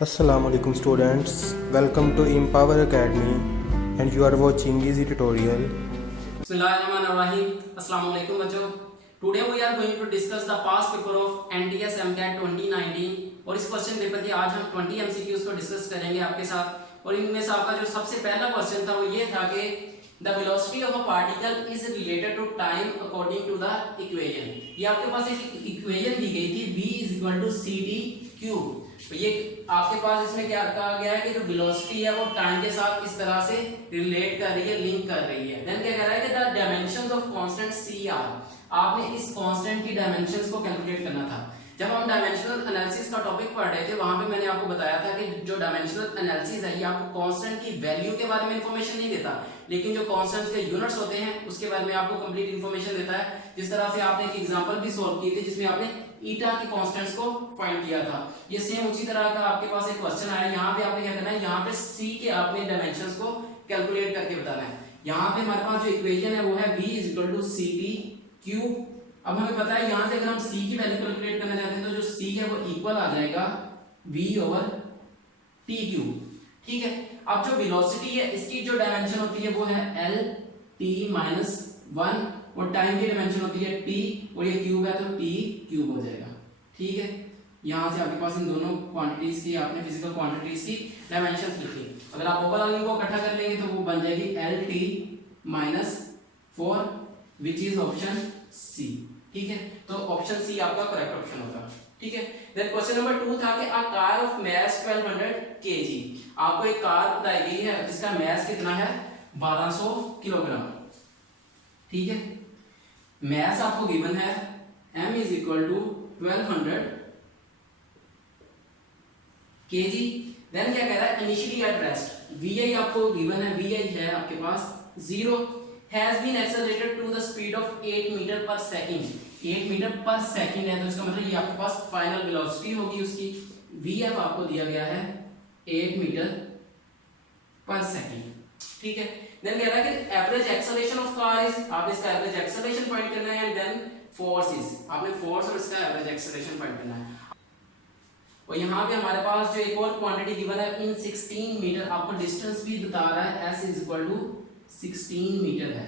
Assalamu alaikum students, welcome to Empower Academy and you are watching easy tutorial. Bismillahirrahmanirrahim. Assalamu alaikum बच्चों. Today we are going to discuss the past paper of NTS MCAT 2019 और इस question paper के आज हम 20 MCQs को discuss करेंगे आपके साथ। और इनमें से आपका जो सबसे पहला क्वेश्चन था वो ये था कि the velocity of a particle is related to time according to the equation. ये आपके पास एक इक्वेशन दी गई थी v is equal to cd cube. तो ये आपके पास इसमें क्या कहा गया है कि जो वेलोसिटी है वो टाइम के साथ इस तरह से रिलेट कर रही है, लिंक कर रही है। देन क्या कह रहा है कि the dimensions of constant C are, आपने इस कांस्टेंट की डायमेंशंस को कैलकुलेट करना था। जब हम डायमेंशनल एनालिसिस का टॉपिक पढ़ रहे थे वहां पे मैंने आपको बताया था कि जो डायमेंशनल एनालिसिस है ये आपको कांस्टेंट की वैल्यू के बारे में इंफॉर्मेशन नहीं देता, लेकिन जो कांस्टेंट्स के यूनिट्स होते हैं उसके बारे में आपको कंप्लीट इंफॉर्मेशन देता है। जिस तरह से आपने एक एग्जांपल भी सॉल्व की थी जिसमें आपने ईटा की कांस्टेंट्स को फाइंड किया था। ये सेम उसी तरह का आपके पास एक क्वेश्चन आया। यहाँ पे आपने क्या करना है, यहाँ पे सी के आपने डायमेंशंस को कैलकुलेट करके बताना है। यहाँ पे हमारे पास जो इक्वेशन है वो है v is equal to C T cube. अब हमें पता है यहाँ से अगर हम c की वैल्यू कैलकुलेट करना चाहते हैं तो जो c है वो इक्वल आ जाएगा v ओवर t क्यूब। ठीक है, अब जो वेलोसिटी है इसकी जो डायमेंशन होती है वो है l t माइनस 1 और टाइम की डायमेंशन होती है t और ये क्यूब है तो t क्यूब हो जाएगा। ठीक है, यहाँ से आपके पास इन दोनों क्वांटिटीज की आपने फिजिकल क्वांटिटीज की डायमेंशंस लिखी। अगर आप ओवरऑल इनको इकट्ठा कर लेंगे तो वो बन जाएगी l t minus 4 which is option C. ठीक है, तो ऑप्शन सी आपका करेक्ट ऑप्शन होगा। ठीक है, देन क्वेश्चन नंबर 2 था कि a car of mass 1200 kg, आपको एक कार बताई गई है जिसका मास कितना है 1200 किलोग्राम। ठीक है, मास आपको गिवन है m is equal to 1200 kg। Then क्या कह रहा है, इनिशियली एट रेस्ट vi आपको गिवन है, vi है आपके पास 0 has been accelerated to the speed of 8 metre per second. 8 metre per second है तो इसका मतलब ये आपके पास फाइनल वेलोसिटी होगी उसकी। vf आपको दिया गया है 8 मीटर पर सेकंड। ठीक है, देन कह रहा है कि average acceleration of car is, आप इसका एवरेज एक्सेलरेशन फाइंड करना है एंड देन फोर्स इज, आपने फोर्स और इसका एवरेज एक्सेलरेशन फाइंड करना है। और यहाँ पे हमारे पास जो एक और क्वांटिटी गिवन है इन 16 मीटर, आपको डिस्टेंस भी बता रहा है s is equal to 16 metre है।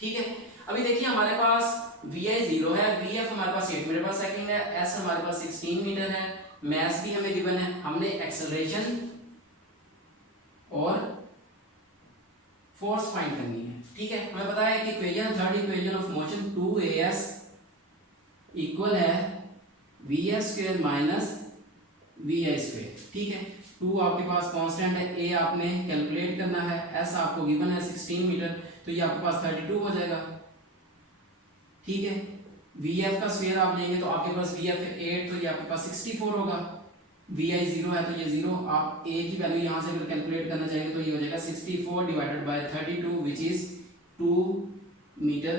ठीक है, अभी देखिए हमारे पास vi 0 है, vf हमारे पास 8 मीटर पर सेकंड है, s हमारे पास 16 मीटर है, मास भी हमें गिवन है, हमने एक्सेलरेशन और फोर्स फाइंड करनी है। ठीक है, हमें पता है कि equation third equation of motion 2as equal है vf square minus vi square. ठीक है, 2 आपके पास कांस्टेंट है, a आपने कैलकुलेट करना है, s आपको गिवन है 16 मीटर तो ये आपके पास 32 हो जाएगा। ठीक है, vf का स्क्वायर आप लेंगे तो आपके पास vf 8 तो ये आपके पास 64 होगा, vi 0 है तो ये 0, आप a की वैल्यू यहाँ से अगर कैलकुलेट करना चाहेंगे तो ये हो जाएगा 64 divided by 32 which is 2 metre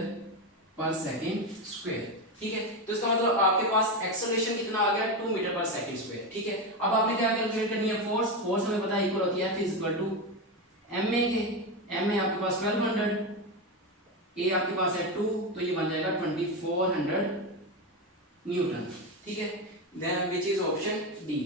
per second square. ठीक है, तो इसका मतलब आपके पास एक्सेलरेशन कितना आ गया 2 मीटर पर सेकंड स्क्वायर। ठीक है, अब आपने क्या कैलकुलेट करनी है फोर्स। फोर्स हमें पता है इक्वल होती है F is equal to ma के, m है आपके पास 1200, a आपके पास है 2 तो ये बन जाएगा 2400 न्यूटन। ठीक है, then which is option D.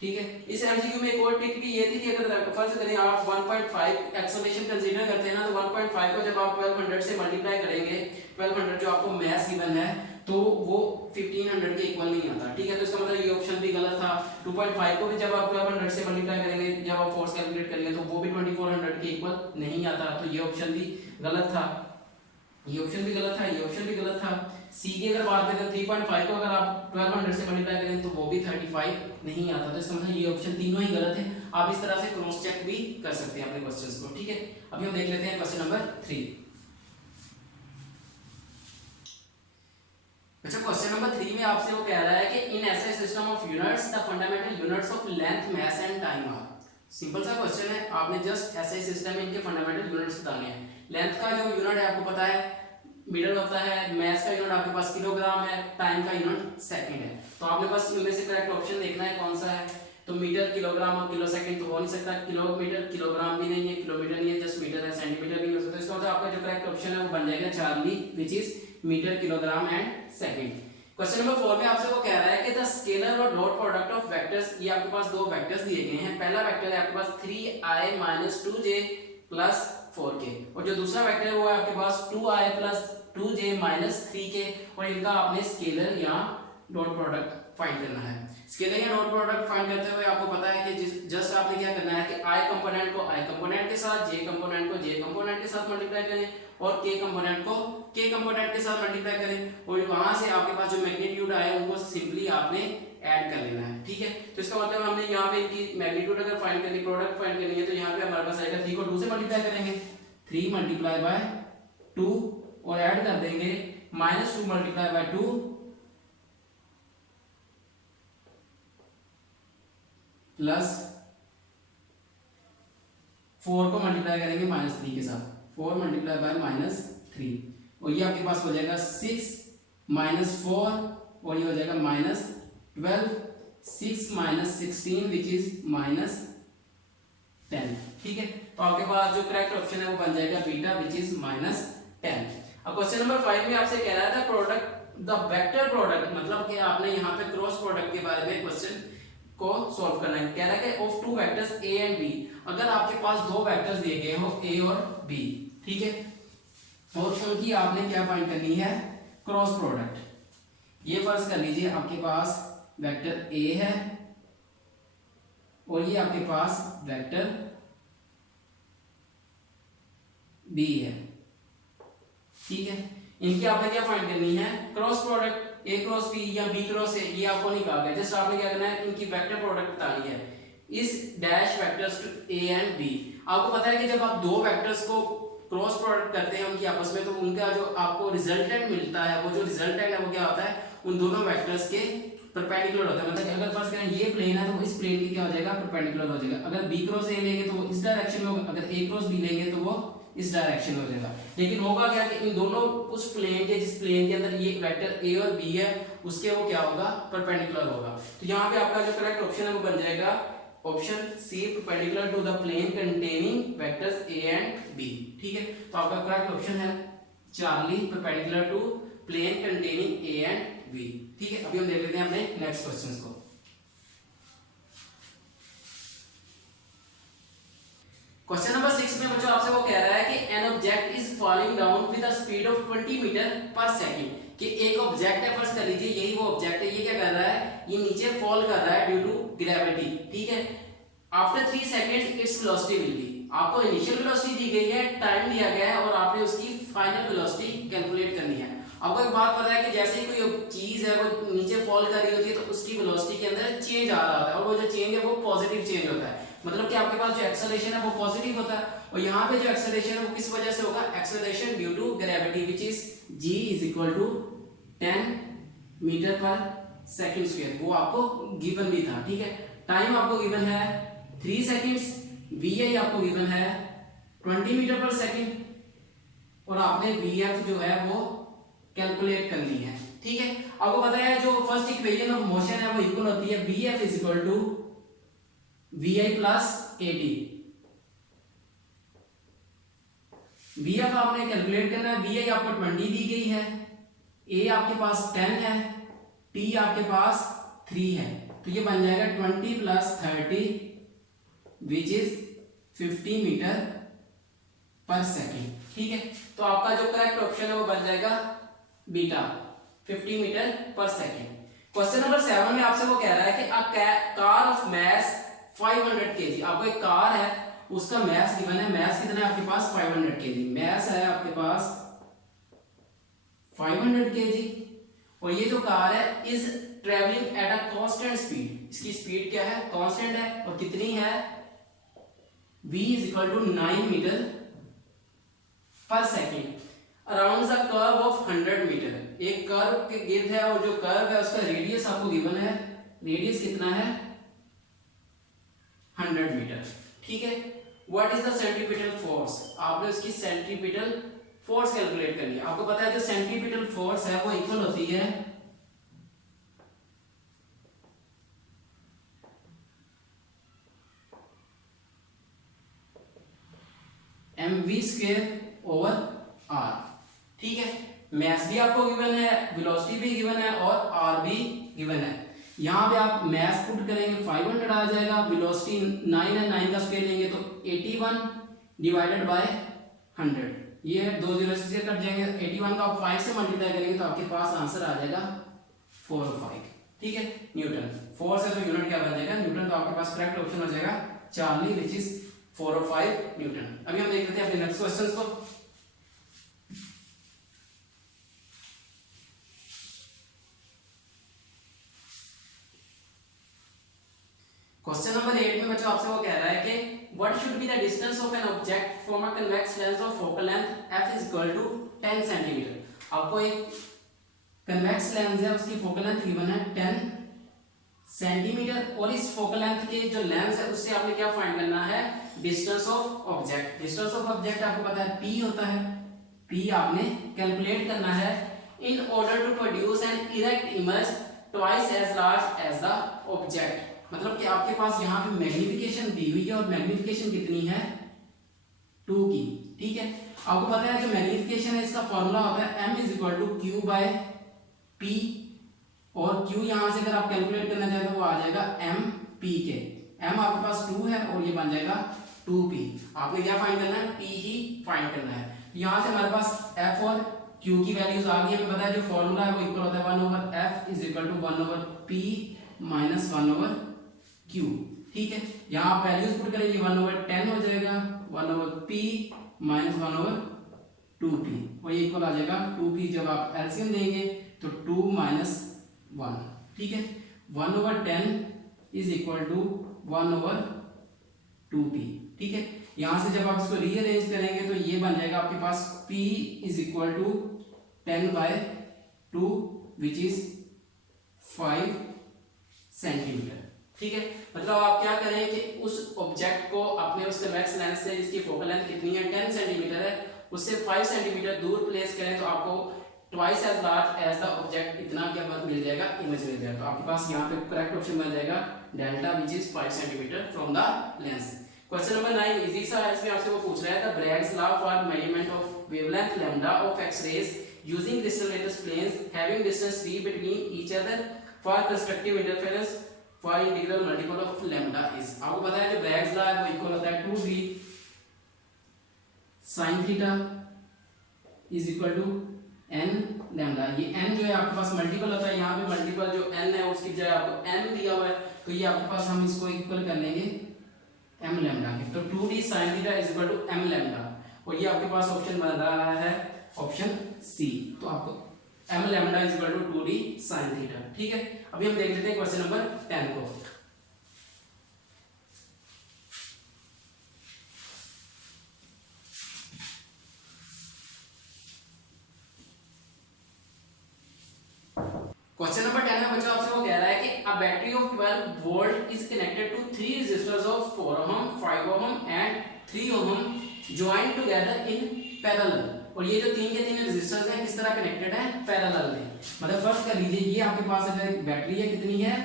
ठीक है, इस एमसीक्यू में एक और ट्रिक भी ये थी कि अगर फर्ज करें आप 1.5 एक्सेलरेशन कंसीडर करते हैं ना तो 1.5 को जब आप 1200 से मल्टीप्लाई करेंगे, 1200 जो आपको मास गिवन है तो वो 1500 के इक्वल नहीं आता। ठीक है, तो इसका मतलब ये ऑप्शन भी गलत था। 2.5 को भी जब आप 1200 से मल्टीप्लाई करेंगे, जब आप फोर्स कैलकुलेट करेंगे तो वो भी 2400 के इक्वल नहीं आता, तो ये ऑप्शन भी गलत था, ये ऑप्शन भी गलत था, ये ऑप्शन भी गलत था। सी की अगर बात करें 3.5 को अगर आप 1200 से मल्टीप्लाई करें तो वो भी 35 नहीं आता, तो इसका मतलब ये ऑप्शन तीनों ही गलत है। आप इस तरह से क्रॉस चेक भी कर सकते हैं अपने क्वेश्चंस को। ठीक है, अभी हम देख लेते हैं क्वेश्चन नंबर 3। अच्छा, क्वेश्चन नंबर 3 में आपसे वो कह रहा है कि in SI system of units the fundamental units of length mass and time are. Simple सा क्वेश्चन है, आपने जस्ट एसआई सिस्टम में इनके फंडामेंटल यूनिट्स बताने हैं। लेंथ का जो यूनिट है आपको पता है मीटर होता है, मास का यूनिट आपके पास किलोग्राम है, टाइम का यूनिट सेकंड है। तो आपने बस इनमें से करेक्ट ऑप्शन देखना है कौन सा है। तो मीटर किलोग्राम और किलो सेकंड तो हो नहीं सकता, किलोमीटर किलोग्राम भी नहीं है, किलोमीटर नहीं है, जस्ट मीटर है, सेंटीमीटर भी नहीं हो सकता। इसका मतलब आपका जो करेक्ट ऑप्शन है वो बन जाएगा Charlie which is metre kilogram and second. Question number 4 में आपसे वो कह रहा है कि द स्केलर और डॉट प्रोडक्ट ऑफ वेक्टर्स, ये आपके पास दो वेक्टर्स दिए गए हैं। पहला वेक्टर है आपके पास 3i - 2j + 4k और जो दूसरा वेक्टर है वो है आपके पास 2i + 2j - 3k और इनका आपने स्केलर या डॉट प्रोडक्ट फाइंड करना है। स्केलर या डॉट प्रोडक्ट फाइंड करते हुए आपको पता है कि जस्ट आपने क्या करना है कि i कंपोनेंट को i कंपोनेंट के साथ, j कंपोनेंट को j कंपोनेंट के साथ मल्टीप्लाई करें और k कंपोनेंट को k कंपोनेंट के साथ मल्टीप्लाई करें और वहां से आपके पास जो मैग्नीट्यूड आए उनको सिंपली आपने ऐड कर लेना है। ठीक है, तो इसका मतलब हमने यहाँ पे इनकी मैग्नीट्यूड अगर फाइंड करनी, प्रोडक्ट फाइंड करनी है तो यहाँ पे हमारे पास आएगा 3 को 2 से मल्टीप्लाई करेंगे, 3 × 2 और ऐड कर देंगे -2 × 2 प्लस 4 को मल्टीप्लाई करेंगे -3 के साथ, 4 × -3 और ये आपके पास हो जाएगा 6 - 4 और ये हो जाएगा -12, 6 - 16 विच इज -10। ठीक है, तो आपके पास जो करेक्ट ऑप्शन है वो बन जाएगा बीटा विच इज -10। अब क्वेश्चन नंबर 5 में आपसे कह रहा था प्रोडक्ट द वेक्टर प्रोडक्ट, मतलब कि आपने यहाँ पे क्रॉस प्रोडक्ट के बारे में क्वेश्चन को सॉल्व करना है। कह रहा है कि of two vectors a and b, अगर आपके पास दो वेक्टर्स दिए गए हो a और b, ठीक है, और उनकी आपने क्या फाइंड करनी है, क्रॉस प्रोडक्ट। ये फर्ज कर लीजिए आपके पास वेक्टर a है और ये आपके पास वेक्टर b है। ठीक है, इनकी आपने क्या फाइंड करनी है, cross product. a cross b या b क्रॉस a, ये आपको नहीं कहा गया, जस्ट आपने क्या करना है, इनकी वेक्टर प्रोडक्ट बतानी है इस dash vectors a and b। आपको पता है कि जब आप दो वेक्टर्स को क्रॉस प्रोडक्ट करते हैं उनकी आपस में, तो उनका जो आपको रिजल्टेंट मिलता है, वो जो रिजल्टेंट है वो क्या होता है, उन दोनों वेक्टर्स के परपेंडिकुलर होता है। मतलब अगर फर्स्ट करें ये प्लेन है तो इस प्लेन की क्या हो जाएगा, परपेंडिकुलर हो जाएगा। अगर b क्रॉस a लेंगे तो वो इस डायरेक्शन में होगा, अगर a क्रॉस b लेंगे तो वो इस डायरेक्शन में हो जाएगा। लेकिन होगा क्या कि इन दोनों उस प्लेन के, जिस प्लेन के अंदर ये वेक्टर a और b है, उसके वो क्या होगा, परपेंडिकुलर होगा। तो यहाँ पे आपका जो करेक्ट ऑप्शन है वो बन जाएगा option C, perpendicular to the plane containing vectors a and b। ठीक है, तो आपका करेक्ट ऑप्शन है Charlie, perpendicular to plane containing a and b। ठीक है, अभी हम देख लेते हैं अपने नेक्स्ट क्वेश्चंस को। क्वेश्चन नंबर 6 में बच्चों आपसे वो कह रहा है कि an object is falling down with a speed of 20 metre per second, कि एक ऑब्जेक्ट है, फर्स्ट कर लीजिए यही वो ऑब्जेक्ट है, ये क्या कर रहा है, ये नीचे फॉल कर रहा है ड्यू टू ग्रेविटी। ठीक है, after 3 seconds its velocity will be, आपको इनिशियल वेलोसिटी दी गई है, टाइम दिया गया है और आपने उसकी फाइनल वेलोसिटी कैलकुलेट करनी है। आपको एक बात पता है कि जैसे ही कोई चीज है वो नीचे फॉल कर रही होती है तो उसकी वेलोसिटी के अंदर चेंज आ रहा होता है और वो जो चेंज है वो पॉजिटिव चेंज होता है, मतलब कि आपके पास जो एक्सेलरेशन है वो पॉजिटिव होता है। और यहाँ पे जो एक्सेलरेशन है वो किस वजह से होगा, acceleration due to gravity which is g = 10 metre per second square, वो आपको गिवन भी था। ठीक है, टाइम आपको गिवन है 3 सेकंड्स, vi आपको गिवन है 20 मीटर पर सेकंड और आपने vf जो है वो कैलकुलेट करनी है। ठीक है, आपको पता है जो फर्स्ट इक्वेशन ऑफ मोशन है वो इक्वल होती है vf = vi + at। vf आपने कैलकुलेट करना है, vi आपको 20 दी गई है, a आपके पास 10 है, t आपके पास 3 है, तो ये बन जाएगा 20 + 30 which is 50 metre per second. ठीक है, तो आपका जो करेक्ट ऑप्शन है वो बन जाएगा beta, 50 metre per second. Question number 7 में आपसे वो कह रहा है कि a car of mass 500 kg, आपको एक कार है उसका मैस गिवन है, मैस कितना है आपके पास 500 kg, मैस है आपके पास 500 kg और ये जो कार है is travelling at a constant speed, इसकी स्पीड क्या है, कांस्टेंट है और कितनी है, v = 9 metre per second around the curve of 100 metre, एक कर्व के गिर्द है और जो कर्व है उसका रेडियस आपको गिवन है, रेडियस कितना है 100 मीटर। ठीक है, what is the centripetal force, आपने उसकी सेंट्रीपिटल फोर्स कैलकुलेट करनी है। आपको पता है जो सेंट्रीपिटल फोर्स है वो इक्वल होती है mv² / r। ठीक है, मैस भी आपको गिवन है, वेलोसिटी भी गिवन है और आर भी गिवन है। यहाँ पे आप मैस पुट करेंगे 500 आ जाएगा, वेलोसिटी 9 है, 9 का स्क्वायर लेंगे तो 81 डिवाइडेड बाय 100, ये है 2 जीरो से कट जाएंगे, 81 का आप 5 से मल्टीप्लाई करेंगे तो आपके पास आंसर आ जाएगा 405। ठीक है, न्यूटन 4 से तो यूनिट क्या बन जाएगा न्यूटन, तो आपके पास करेक्ट ऑप्शन हो जाएगा चार्ली विच इज 405 न्यूटन। अभी हम देख लेते हैं अपने नेक्स्ट क्वेश्चन को। क्वेश्चन नंबर 8 में बच्चों आपसे वो कह रहा है कि what should be the distance of an object from a convex lens of focal length f is equal to 10 centimetre. आपको एक कन्वेक्स लेंस है, उसकी फोकल लेंथ गिवन है 10 सेंटीमीटर और इस फोकल लेंथ के जो लेंस है उससे आपने क्या फाइंड करना है distance of object. Distance of object आपको पता है p होता है, p आपने कैलकुलेट करना है in order to produce an erect image twice as large as the object. मतलब कि आपके पास यहाँ पे मैग्निफिकेशन दी हुई है और मैग्निफिकेशन कितनी है 2 की। ठीक है, आपको पता है जो मैग्निफिकेशन है इसका फॉर्मूला होता है m is equal to q by p, और q यहाँ से अगर आप कैलकुलेट करना चाहें तो वो आ जाएगा m p के, m आपके पास 2 है और ये बन जाएगा 2p। आपने क्या फाइंड करना है p ही फाइंड करना है। यहाँ से हमारे पास f और q की वैल्यूज आ गई, हमें पता है जो फॉर्मूला है वो इक्वल होता है 1 over f is equal to 1 over p minus 1 over q। ठीक है, यहाँ आप वैल्यूज पुट करेंगे 1 ओवर 10 हो जाएगा 1 over p minus 1 over 2p, और ये इक्वल आ जाएगा 2p। जब आप एलसीएम देंगे तो 2 माइनस 1। ठीक है, 1 over 10 is equal to 1 over 2p। ठीक है, यहाँ से जब आप इसको रीअरेंज करेंगे तो ये बन जाएगा आपके पास p is equal to 10 by 2 which is 5 centimetre. ठीक है, मतलब आप क्या करें कि उस ऑब्जेक्ट को अपने उस कन्वेक्स लेंस से जिसकी फोकल लेंथ कितनी है 10 सेंटीमीटर है उससे 5 सेंटीमीटर दूर प्लेस करें तो आपको twice as large as the object इतना क्या मिल जाएगा इमेज मिल जाएगा। तो आपके पास यहाँ पे करेक्ट ऑप्शन बन जाएगा delta which is 5 centimetre from the lens. Question number 9 easy सा है, इसमें आपसे वो पूछ रहा है the Bragg's law for measurement of wavelength lambda of X-rays using crystal lattice planes having distance d between each other for constructive interference for integral multiple of lambda is। आपको पता है जो ब्रैग्स लॉ है वो equal होता है 2b sin theta is equal to n lambda. ये n जो है आपके पास मल्टीपल होता है, यहाँ पे मल्टीपल जो n है उसकी जगह आपको n दिया हुआ है तो ये आपके पास हम इसको इक्वल कर लेंगे m लैम्डा के, तो 2d sin theta is equal to m lambda, और ये आपके पास ऑप्शन बन रहा है ऑप्शन सी। तो आपको m lambda is equal to 2d sin theta. ठीक है, अभी हम देख लेते हैं क्वेश्चन नंबर 10 को। क्वेश्चन नंबर 10 में बच्चों आपसे वो कह रहा है कि a battery of 12 volt is connected to 3 resistors of 4 ohm 5 ohm and 3 ohm joined together in parallel. और ये जो तीन के तीन रेजिस्टर्स हैं किस तरह कनेक्टेड हैं पैरेलल में। मतलब फर्स्ट कर लीजिए ये आपके पास अगर एक बैटरी है कितनी है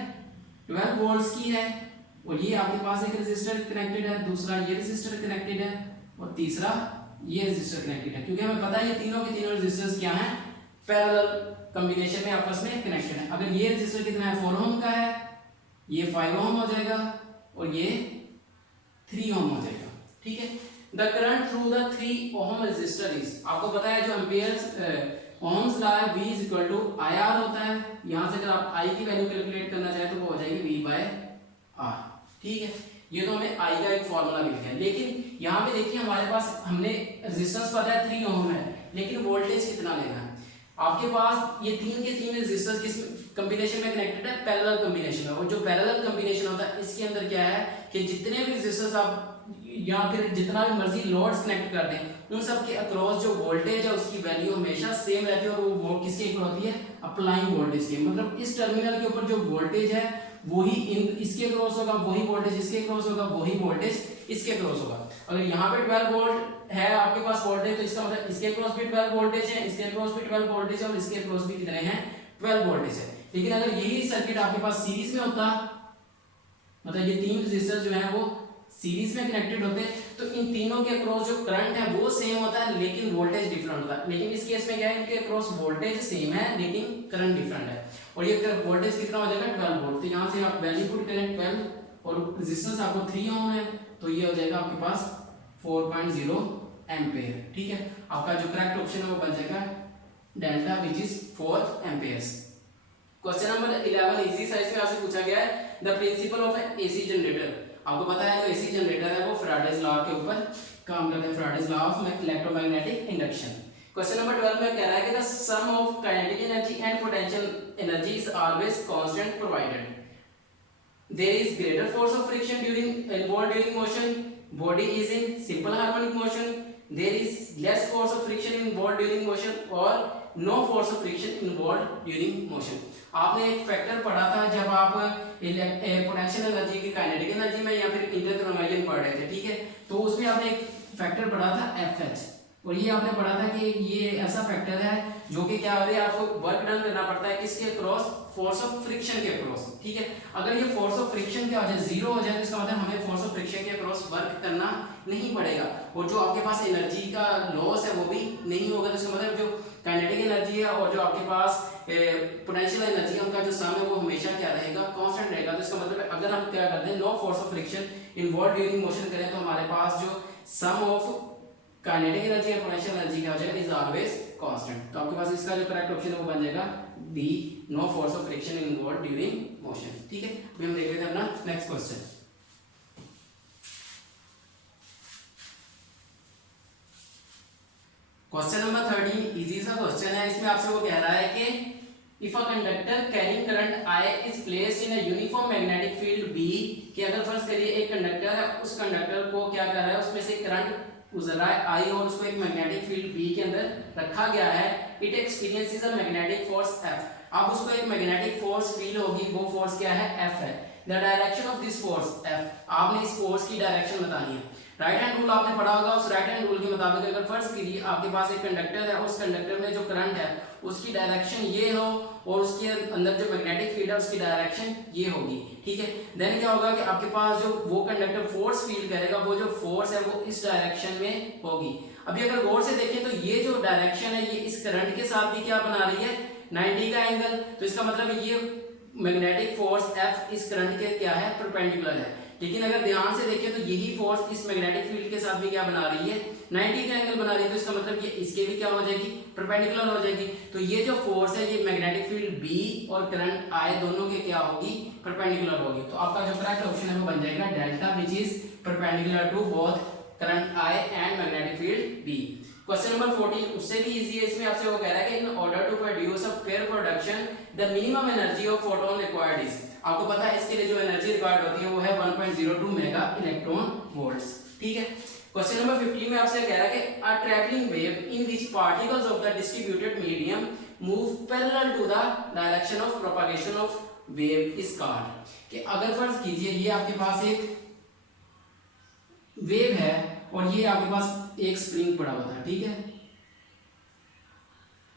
12 वोल्ट्स की है, और ये आपके पास एक रेजिस्टर कनेक्टेड है, दूसरा ये रेजिस्टर कनेक्टेड है और तीसरा ये रेजिस्टर कनेक्टेड है। क्योंकि हमें पता है ये तीनों के तीनों रेजिस्टर्स क्या हैं पैरेलल कॉम्बिनेशन में आपस में कनेक्टेड है। अगर ये रेजिस्टर कितना है 4 ओम का है, ये 5 ओम हो जाएगा और ये 3 ओम हो जाएगा। ठीक है, the current through the 3 ohm resistor is, आपको पता है जो एम्पियर्स ओम्स लॉ है V is equal to IR होता है। यहां से अगर आप I की वैल्यू कैलकुलेट करना चाहे तो वो हो जाएगी V बाय R। ठीक है, ये तो हमें I का एक फॉर्मूला मिल गया, लेकिन यहाँ पे देखिए हमारे पास हमने रेजिस्टेंस पता है 3 ओम है, लेकिन वोल्टेज कितना लेना है। आपके पास ये तीन के तीन रेजिस्टर्स किस कॉम्बिनेशन में कनेक्टेड है पैरेलल कॉम्बिनेशन में, और जो पैरेलल कॉम्बिनेशन होता है इसके अंदर क्या है कि जितने भी रेजिस्टर्स आप या फिर जितना भी मर्जी लोड्स कनेक्ट कर दें उन सब के अक्रॉस जो वोल्टेज है उसकी वैल्यू हमेशा सेम रहती है, और वो किसके इक्वल होती है अप्लाइंग वोल्टेज के। मतलब इस टर्मिनल के ऊपर जो वोल्टेज है वही इसके क्रॉस होगा, वही वोल्टेज इसके क्रॉस होगा, वही वोल्टेज इसके क्रॉस होगा। अगर यहाँ पे 12 वोल्ट है आपके पास वोल्टेज तो इसका मतलब इसके क्रॉस भी 12 वोल्टेज है, इसके क्रॉस भी 12 वोल्टेज है और इसके क्रॉस भी कितने हैं 12 वोल्टेज है। लेकिन अगर यही सर्किट आपके पास सीरीज में होता, मतलब ये तीन रेजिस्टर जो है वो सीरीज में कनेक्टेड होते तो इन तीनों के अक्रॉस जो करंट है वो सेम होता है लेकिन वोल्टेज डिफरेंट होता है। लेकिन इस केस में क्या है, इनके अक्रॉस वोल्टेज सेम है लेकिन करंट डिफरेंट है। और ये वोल्टेज कितना हो जाएगा 12 वोल्ट। तो यहाँ से आप वैल्यू पुट करें 12 और रेजिस्टेंस आपको 3 ओम है, तो ये हो जाएगा आपके पास 4.0 एम्पेयर। ठीक है, आपका जो करेक्ट ऑप्शन है वो बन जाएगा delta which is 4 Ampere's. Question number 11 easy सा, इसमें आपसे पूछा गया है the principle of N AC generator. आपको पता है जो एसी जनरेटर है वो फैराडेज लॉ के ऊपर काम करता है, Faraday's law of electromagnetic induction. Question number 12 में कह रहा है कि the sum of kinetic energy and potential energy is always constant provided there is greater force of friction involved during motion, body is in simple harmonic motion, there is less force of friction involved during motion or no force of friction involved during motion। आपने एक factor पढ़ा था जब आप potential energy की kinetic energy में या फिर इंटरकन्वर्जन पढ़ रहे थे, ठीक है, तो उसमें आपने एक फैक्टर पढ़ा था FH, और ये आपने पढ़ा था कि ये ऐसा फैक्टर है जो कि क्या हो रहा है, आपको वर्क डन करना पड़ता है किसके अक्रॉस, फोर्स ऑफ फ्रिक्शन के अक्रॉस। ठीक है, अगर ये फोर्स ऑफ फ्रिक्शन क्या हो जाए, जीरो हो जाए, तो इसका मतलब हमें फोर्स ऑफ फ्रिक्शन के अक्रॉस वर्क करना नहीं पड़ेगा, और जो आपके पास एनर्जी का लॉस है वो भी नहीं होगा। तो इसका मतलब जो काइनेटिक एनर्जी है और जो आपके पास पोटेंशियल एनर्जी है उनका जो सम है वो हमेशा क्या रहेगा, कांस्टेंट रहेगा। तो इसका मतलब अगर हम क्या करते हैं, no force of friction involve during motion करें, तो हमारे पास जो सम ऑफ काइनेटिक एनर्जी और पोटेंशियल एनर्जी क्या हो जाएगा, इज ऑलवेज कांस्टेंट। तो आपके पास इसका जो करेक्ट ऑप्शन है वो बन जाएगा D, no force of friction involve during motion. ठीक है, अभी हम देख लेते हैं अपना next question. Question number 13 easy सा क्वेश्चन है। इसमें आपसे वो कह रहा है कि if a conductor carrying current I is placed in a uniform magnetic field B, कि अगर फर्ज करिए एक कंडक्टर है, उस कंडक्टर को क्या कर रहा है, उसमें से करंट गुजर रहा है I और उसको एक मैग्नेटिक फील्ड B के अंदर रखा गया है, it experiences a magnetic force F। अब उसको एक मैग्नेटिक फोर्स फील होगी, वो फोर्स क्या है, F है। The direction of this force F, आपने इस फोर्स की डायरेक्शन बतानी है। राइट हैंड रूल आपने पढ़ा होगा, उस राइट हैंड रूल के मुताबिक अगर फर्ज कीजिए आपके पास एक कंडक्टर है, उस कंडक्टर में जो करंट है उसकी डायरेक्शन ये हो और उसके अंदर जो मैग्नेटिक फील्ड है उसकी डायरेक्शन ये होगी। ठीक है, देन क्या होगा कि आपके पास जो वो कंडक्टर फोर्स फील करेगा, वो जो फोर्स है वो इस डायरेक्शन में होगी। अभी अगर गौर से देखें तो ये जो डायरेक्शन है ये इस करंट के साथ भी क्या बना रही है, 90 का एंगल। तो इसका मतलब ये मैग्नेटिक फोर्स F इस करंट के क्या है, परपेंडिकुलर है। लेकिन अगर ध्यान से देखें तो यही फोर्स इस मैग्नेटिक फील्ड के साथ भी क्या बना रही है, 90 का एंगल बना रही है। तो इसका मतलब ये इसके भी क्या हो जाएगी, परपेंडिकुलर हो जाएगी। तो ये जो फोर्स है ये मैग्नेटिक फील्ड B और करंट I दोनों के क्या होगी, परपेंडिकुलर होगी। तो आपका जो करेक्ट ऑप्शन है वो बन जाएगा delta which is perpendicular to both current I and magnetic field B। Question number 14 उससे भी इजी है। इसमें आपसे वो कह रहा है कि in order to produce a pair production the minimum energy of photon required is. आपको पता है इसके लिए जो एनर्जी रिक्वायर्ड होती है वो है 1.02 मेगा इलेक्ट्रॉन वोल्ट्स। ठीक है, क्वेश्चन नंबर 15 में आपसे कह रहा है कि a travelling wave in which particles of the distributed medium move parallel to the direction of propagation of wave is called. कि अगर फर्ज कीजिए ये आपके पास एक वेव है और ये आपके पास एक स्प्रिंग पड़ा हुआ था, ठीक है,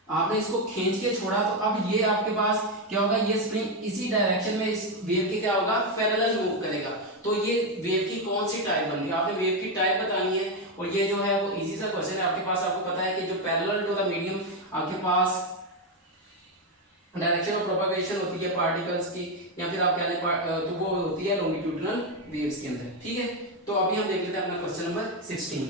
आपने इसको खींच के छोड़ा, तो अब ये आपके पास क्या होगा, ये स्प्रिंग इसी डायरेक्शन में इस वेव के क्या होगा, पैरेलल मूव करेगा। तो ये वेव की कौन सी टाइप बनती है, आपने वेव की टाइप बतानी है। और ये जो है वो इजी सा क्वेश्चन है आपके पास। आपको पता है कि जो पैरेलल टू द मीडियम आपके पास डायरेक्शन ऑफ प्रोपगेशन होती है पार्टिकल्स की, या फिर आप कह लें तो वो होती है लॉन्गिट्यूडिनल वेव्स के अंदर। ठीक है, तो अभी हम देख लेते हैं अपना क्वेश्चन नंबर 16।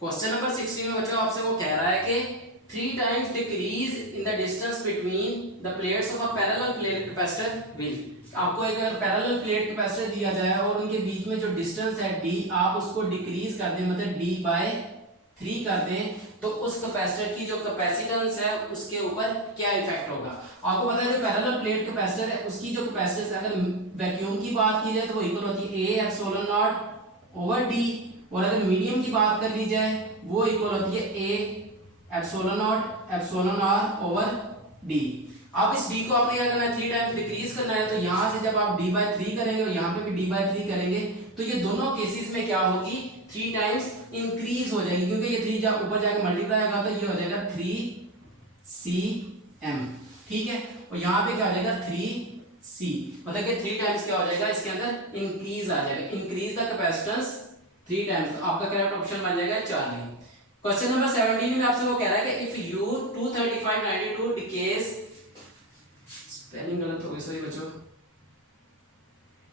क्वेश्चन नंबर 16 में बच्चों आपसे वो कह रहा है कि 3 times decrease in the distance between the plates of a parallel plate capacitor will। आपको एक अगर पैरेलल प्लेट कैपेसिटर दिया जाए और उनके बीच में जो डिस्टेंस है d, आप उसको डिक्रीज कर दें, मतलब d/3 कर दें, तो उस कैपेसिटर की जो कैपेसिटेंस है उसके ऊपर क्या इफेक्ट होगा। आपको पता है जो पैरेलल प्लेट कैपेसिटर है उसकी जो कैपेसिटेंस अगर वैक्यूम की बात की जाए तो वो इक्वल होती है A epsilon not over d, और अगर मीडियम की बात कर ली जाए वो इक्वल होती है A epsilon not epsilon r over d। अब इस d को आपने क्या करना है, 3 टाइम्स डिक्रीज करना है। तो यहाँ से जब आप d/3 करेंगे और यहाँ पे भी d/3 करेंगे तो ये दोनों केसेस में क्या होगी, 3 टाइम्स इंक्रीज हो जाएगी, क्योंकि ये 3 जब ऊपर जाके मल्टीप्लाई होगा तो ये हो जाएगा 3cm। ठीक है, और यहाँ पे क्या हो जाएगा 3c, मतलब कि 3 टाइम्स क्या हो जाएगा इसके अंदर इंक्रीज आ जाएगा, इंक्रीज द कैपेसिटेंस 3 टाइम्स। तो आपका करेक्ट ऑप्शन बन जाएगा चार्जिंग। क्वेश्चन नंबर 17 में आपसे वो कह रहा है कि इफ यू 23592 डिकेज, स्पेलिंग गलत हो गई सॉरी बच्चों,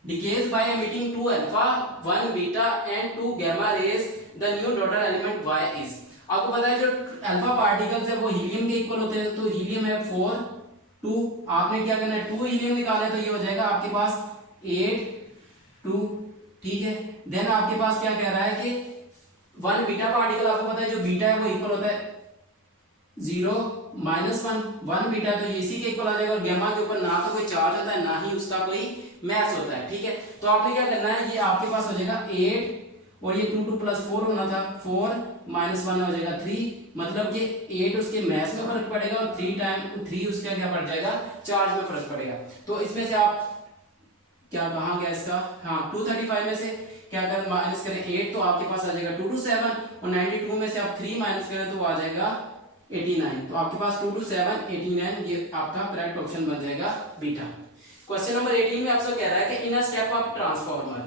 decays by emitting 2 alpha 1 beta and 2 gamma rays, the new daughter element y is. आपको पता है जो अल्फा पार्टिकल्स है वो हीलियम के इक्वल होते हैं, तो हीलियम है 4 2, आपने क्या करना है 2 हीलियम निकाला है तो ये हो जाएगा आपके पास 8 2, ठीक है। देन आपके पास क्या कह रहा है कि 1 बीटा पार्टिकल, आपको पता है जो बीटा है वो इक्वल होता है 0 -1, 1 बीटा तो इसी के इक्वल आ जाएगा, और गामा के ऊपर ना तो कोई चार्ज होता है ना ही उसका कोई मैस होता है, ठीक है। तो आपने क्या करना है, ये आपके पास हो जाएगा 8 और ये 2 2 + 4 होना था, 4 - 1 हो जाएगा 3, मतलब कि 8 उसके मैस में फर्क पड़ेगा और 3 उसका क्या पड़ जाएगा चार्ज में फर्क पड़ेगा। तो इसमें से आप क्या कहाँ गया इसका, हाँ 235 में से क्या कर माइनस करें 8 तो आपके पास आ जाएगा 2 2 7, और 92 में से आप 3 माइनस करें तो आ जाएगा 89, तो आपके पास 2 2 7 89, ये आपका करेक्ट ऑप्शन बन जाएगा बीटा। क्वेश्चन नंबर 18 में आपसे कह रहा है कि इन अ स्टेप अप ट्रांसफार्मर,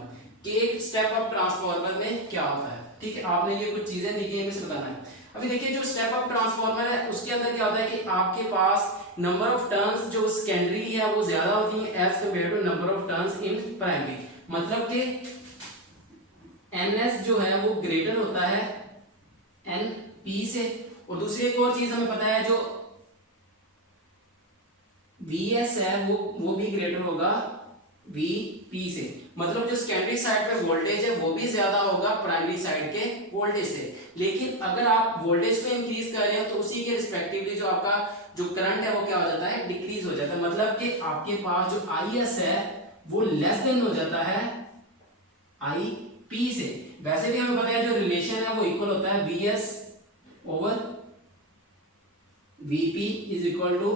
कि एक स्टेप अप ट्रांसफार्मर में क्या होता है, ठीक है। आपने ये कुछ चीजें लिखी है, इसे बताना है। अभी देखिए जो स्टेप अप ट्रांसफार्मर है उसके अंदर क्या होता है कि आपके पास नंबर ऑफ टर्न्स जो सेकेंडरी है वो ज्यादा होती है as compare to number of turns in primary, मतलब कि ns जो है वो ग्रेटर होता है np से, और दूसरी एक और चीज हमें पता है जो vs है वो भी ग्रेटर होगा vp से, मतलब जो सेकेंडरी साइड पे वोल्टेज है वो भी ज्यादा होगा प्राइमरी साइड के वोल्टेज से। लेकिन अगर आप वोल्टेज को इंक्रीज कर रहे हैं तो उसी के रिस्पेक्टिवली जो आपका जो करंट है वो क्या हो जाता है डिक्रीज हो जाता है, मतलब कि आपके पास जो is है वो लेस देन हो जाता है ip से। वैसे भी हमें पता है जो रिलेशन है वो इक्वल होता है vs over vp is equal to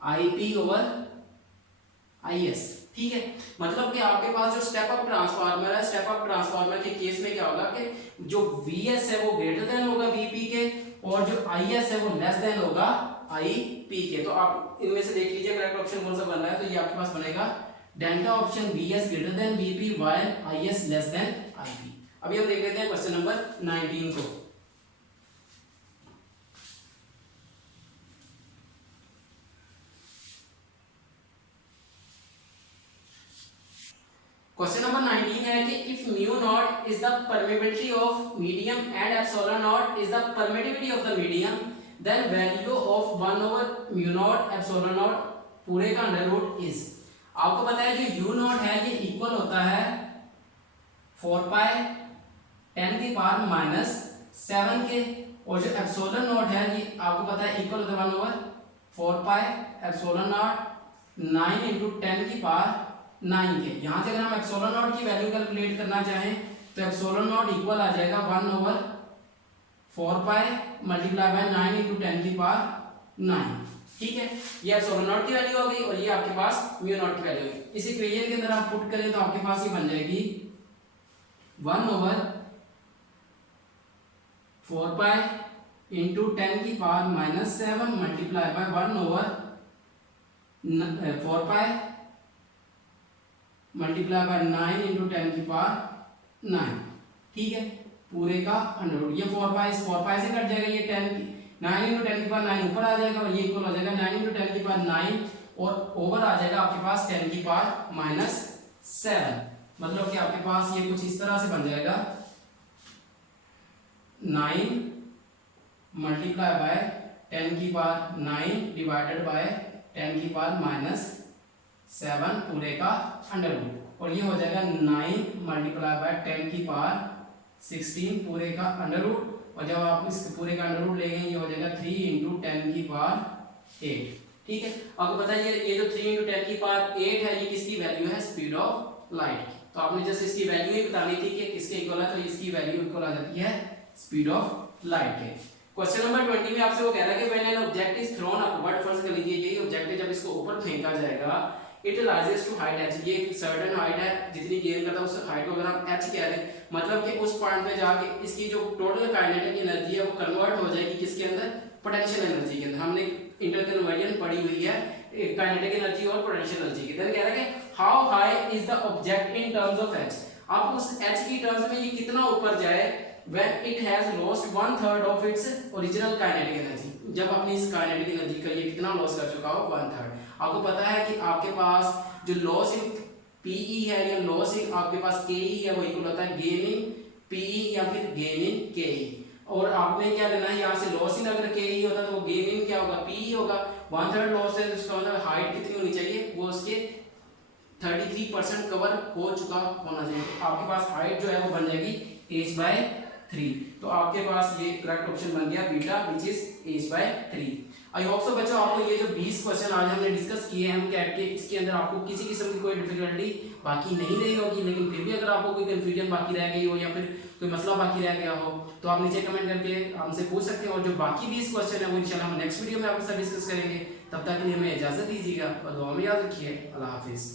ip over is, ठीक है। मतलब कि आपके पास जो स्टेप अप ट्रांसफार्मर है, स्टेप अप ट्रांसफार्मर के केस में क्या होगा कि जो vs है वो ग्रेटर देन होगा vp के, और जो is है वो लेस देन होगा ip के। तो आप इनमें से देख लीजिए करेक्ट ऑप्शन कौन सा बन रहा है, तो ये आपके पास बनेगा delta option vs greater than vp while is less than ip। अभी हम देख लेते हैं क्वेश्चन नंबर 19 को। क्वेश्चन नंबर 19 है कि if mu naught is the permittivity of medium and epsilon naught is the permittivity of the medium, then value of 1 over mu naught epsilon naught पूरे का अंडर रूट इज। आपको पता है जो u not है ये इक्वल होता है 4 पाई 10 की पावर माइनस 7 के, और जो एप्सिलॉन नॉट है ये आपको पता है इक्वल होता है 1 over 4 pi epsilon not 9 into 10 की पावर 9 के। यहाँ से अगर हम एप्सिलॉन नॉट की वैल्यू कैलकुलेट करना चाहें तो एप्सिलॉन नॉट इक्वल आ जाएगा 1 over 4 pi multiply by 9 into 10 की पावर 9, ठीक है। ये एप्सिलॉन नॉट की वैल्यू हो गई और ये आपके पास म्यू नॉट की वैल्यू होगी। इस इक्वेशन के अंदर आप पुट करें तो आपके पास ये बन जाएगी 1 ओवर 4 पाई into 10 की power minus 7 multiply by 1 over 4 pi multiply by 9 into 10 की पावर 9, ठीक है, पूरे का अंडर रूट। ये 4 पाई से कट जाएगा, ये 10 की 9 into 10 की पावर 9 ऊपर आ जाएगा और ये इक्वल हो जाएगा 9 into 10 की पावर 9 और ओवर आ जाएगा आपके पास 10 की पावर माइनस 7, मतलब कि आपके पास ये कुछ इस तरह से बन जाएगा 9 मल्टीप्लाई बाय 10 की पावर 9 डिवाइडेड बाय 10 की पावर माइनस 7 पूरे का अंडर रूट, और ये हो जाएगा 9 मल्टीप्लाई बाय 10 की पावर 16 पूरे का अंडर रूट, और जब आप इस पूरे का अंडर रूट लेंगे ये हो जाएगा 3 into 10 की पावर 8, ठीक है। आपको पता है ये जो 3 into 10 की पावर 8 है ये किसकी वैल्यू है स्पीड ऑफ लाइट की। तो आपने जैसे इसकी वैल्यू ही बतानी थी कि किसके इक्वल है, तो इसकी वैल्यू इक्वल आ जाती है स्पीड ऑफ लाइट के। क्वेश्चन नंबर 20 में आपसे वो कह रहा है कि when an object is throne upward, first कर लीजिए यही ऑब्जेक्ट है, जब इसको ऊपर फेंका जाएगा it rises to height h, ये एक सर्टेन हाइट है जितनी गेन करता है उस हाइट को अगर हम h कह रहे हैं, मतलब कि उस पॉइंट पे जाके इसकी जो टोटल काइनेटिक एनर्जी है वो कन्वर्ट हो जाएगी किसके अंदर पोटेंशियल एनर्जी के अंदर। हमने इंटरकन्वर्जन पढ़ी हुई है काइनेटिक एनर्जी और पोटेंशियल एनर्जी की। देन कह रहा है कि how high is the object in terms of H. आप उस एच की टर्म्स में ये कितना ऊपर जाए when it has lost 1/3 of its original kinetic energy। जब अपनी इस काइनेटिक एनर्जी का ये कितना लॉस कर चुका हो 1/3। आपको पता है कि आपके पास जो लॉस इन PE है या लॉस इन आपके पास KE है वो इक्वल होता है गेन इन PE या फिर गेन इन KE। और आपने क्या लेना है यहाँ से लॉस इन अगर KE होता तो वो गेन इन क्या होगा PE होगा। 1/3 लॉस है उसका मतलब हाइट कितनी होनी चाहिए, वो उसके 33% कवर हो चुका होना चाहिए। आपके पास हाइट जो है वो बन जाएगी h/3। तो आपके पास ये करेक्ट ऑप्शन बन गया beta which is h/3। I hope so बच्चों आपको ये जो 20 क्वेश्चन आज हमने डिस्कस किए हैं हम कैट के, इसके अंदर आपको किसी किस्म की कोई डिफिकल्टी बाकी नहीं रही होगी। लेकिन फिर भी अगर आपको कोई कंफ्यूजन बाकी रह गई हो या फिर कोई मसला बाकी रह गया हो तो आप नीचे कमेंट करके हमसे पूछ सकते हैं। और जो बाकी 20 क्वेश्चन है वो इंशाल्लाह हम नेक्स्ट वीडियो में आपके साथ डिस्कस करेंगे। तब तक के लिए हमें इजाजत दीजिएगा और दुआ में याद रखिए। अल्लाह हाफिज़।